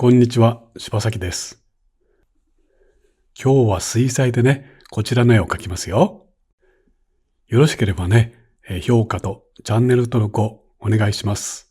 こんにちは、柴崎です。今日は水彩でね、こちらの絵を描きますよ。よろしければね、評価とチャンネル登録をお願いします。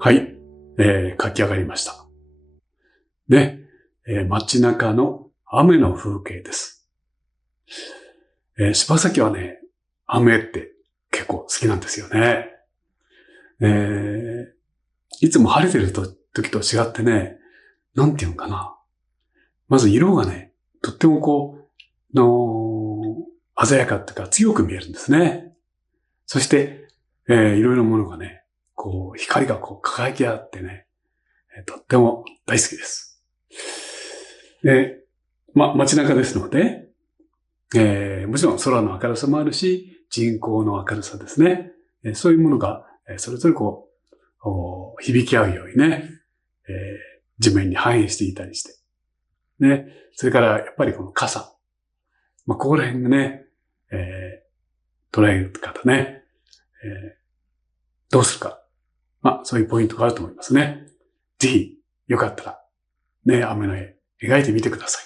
はい、書き上がりました。で、街中の雨の風景です。柴崎はね、雨って結構好きなんですよね。いつも晴れてる時と違ってね、なんていうのかな。まず色がね、とっても鮮やかっていうか強く見えるんですね。そして、いろいろなものがね、光が輝き合ってね、とっても大好きです。街中ですので、もちろん空の明るさもあるし、人工の明るさですね。そういうものが、それぞれ響き合うようにね、地面に反映していたりして。ね。それから、やっぱりこの傘。ここら辺がね、捉える方ね、どうするか。そういうポイントがあると思いますね。ぜひ、よかったら、ね、雨の絵、描いてみてください。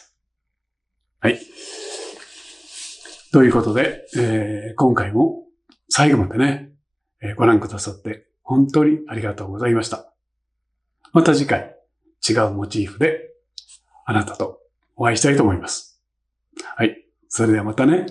はい。ということで、今回も最後までね、ご覧くださって本当にありがとうございました。また次回違うモチーフであなたとお会いしたいと思います。はい。それではまたね。